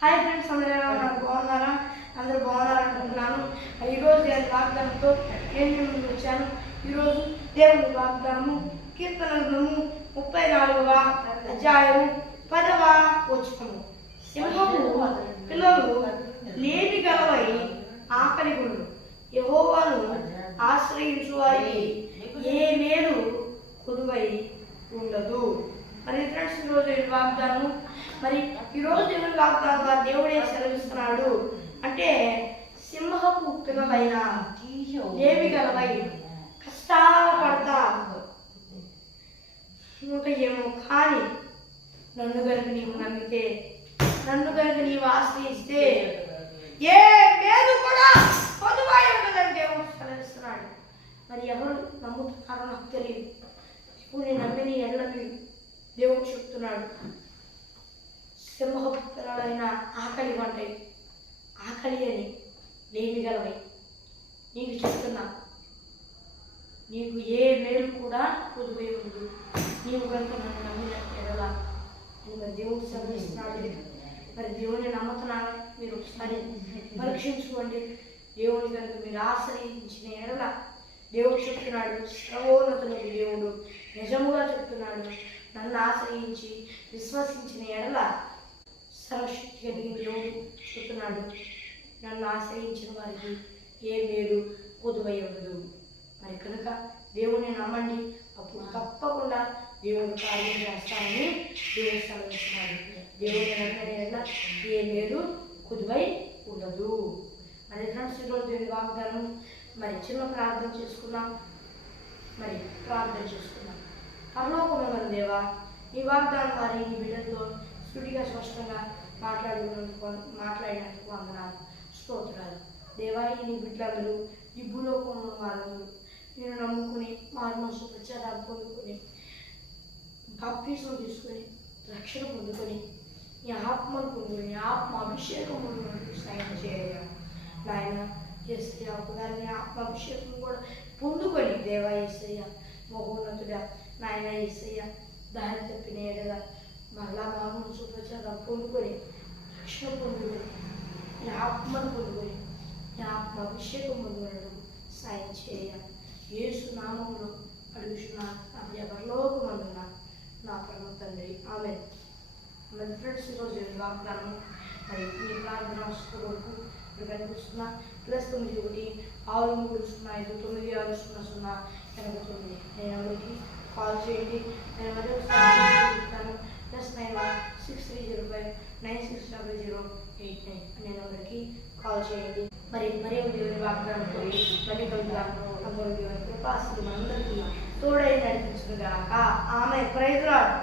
Hi friends, అందరూ ఎలా ఉన్నారు? బాగున్నారా? అందరూ బాగున్నారనుకుంటున్నాను. ఈరోజు నేను వాగ్దానంతో నేను ముందుకు వచ్చాను. ఈరోజు దేవుని వాగ్దానము కీర్తన గ్రంథము 34వ అధ్యాయము 10వ వచనము. సింహము పిల్లలు లేమి గలవై ఆకలిగొండు, యెహోవాను ఆశ్రయించు వారికి ఏ మేలు కొదువై ఉండదు. మరి ఫ్రెండ్స్, ఈరోజు వాగ్దానం, మరి ఈరోజు దేవుని వాగ్దానంగా దేవుడే సెలవిస్తున్నాడు. అంటే సింహపు పిల్లలైన లేమి గలవై కష్టాలు పడతా ఏమో కానీ నన్ను కనుక నీవు నమ్మితే, నన్ను కనుక నీవు ఆశ్రయిస్తే ఏ మేలు కూడా పొదువై ఉండదని దేవుడు సెలవిస్తున్నాడు. మరి ఎవరు నమ్ముతున్నారో నాకు తెలియదు. ఇప్పుడు నేను నమ్మిన ఎడల దేవుడు చెప్తున్నాడు, సింహపు పిల్లలైన ఆకలి వంటాయి, ఆకలి అని లేమి గలవై నీకు చెప్తున్నా, నీకు ఏ మేలు కూడా పొదువై ఉండదు. నీవు కనుక నన్ను నమ్మిన ఎడల మరి దేవుడు సెలవిస్తున్నాడు. మరి దేవుని నమ్ముతున్నాను, మీరు ఒకసారి పరీక్షించుకోండి. దేవుని కనుక మీరు ఆశ్రయించిన ఎడల దేవుడు చెప్తున్నాడు, సర్వోన్నతులకు దేవుడు నిజముగా చెప్తున్నాడు, నన్ను ఆశ్రయించి విశ్వసించిన ఎడల సర్వశక్తి కలిగిన దేవుడు చెప్తున్నాడు, నన్ను ఆశ్రయించిన వారికి ఏ మేలు పొదువై ఉండదు. మరి కనుక దేవుని నమ్మండి, అప్పుడు తప్పకుండా దేవుడు కార్యం చేస్తానని దేవుడు సెలవిస్తున్నాడు. దేవుని నమ్మిన ఎడల ఏ మేలు పొదువై ఉండదు. మరి ఫ్రెండ్స్, ఈరోజు దేవుని వాగ్దానం, మరి చిన్న ప్రార్థన చేసుకున్నాం. మరి ప్రార్థన చేసుకున్నాం. పరలోకమైన దేవా, ఈ వాగ్దానం వారి నీ బిడ్డలతో సుడిగా స్పష్టంగా మాట్లాడినందుకు వందనాలు, స్తోత్రాలు. దేవా, నీ బిడ్డలందరూ ఈ భూలోకంలో వారందరూ నేను నమ్ముకుని మారుమనసు ప్రచారాలు పొందుకొని బాప్తిస్మం తీసుకొని రక్షణ పొందుకొని నీ ఆత్మను పొందుకొని ఆత్మ అభిషేకం పొందుకొని సాయం చేయ నాయన. యేసయ్య, ఒకదాన్ని ఆత్మ అభిషేకం కూడా పొందుకొని దేవా యేసయ్య మహోన్నతుడా నాయన యేసయ్య, దారి తప్పిన ఎడల మరలా మామూలు ప్రచారం పొందుకొని రక్షణ పొందుకొని నీ ఆత్మను పొందుకొని నీ ఆత్మ అభిషేకం పొందుకోవడం సాయం చేయ. యేసు నామములో అడుగుతున్నా నా పరలోకమందున నా పరమ తండ్రి, ఆమేన్. మరి ఫ్రెండ్స్, ఈరోజు వాగ్దానం, మరి ఈ ప్రార్థన వరకు ఇప్పుడు కనిపిస్తున్నా +91 630 9600 నేను ఎవరికి కాల్ చేయండి. నేను మరొకసారి చెప్తాను, +91 6305 960089 నేను ఎవరికి కాల్ చేయండి. మరి దేవుని వాగ్దానంతో మళ్ళీ కలుగుతాం. దేవుని కృపాస్తులు మనందరికీ తోడై నడిపించుగాక. ఆమె ప్రైజ్ లార్డ్.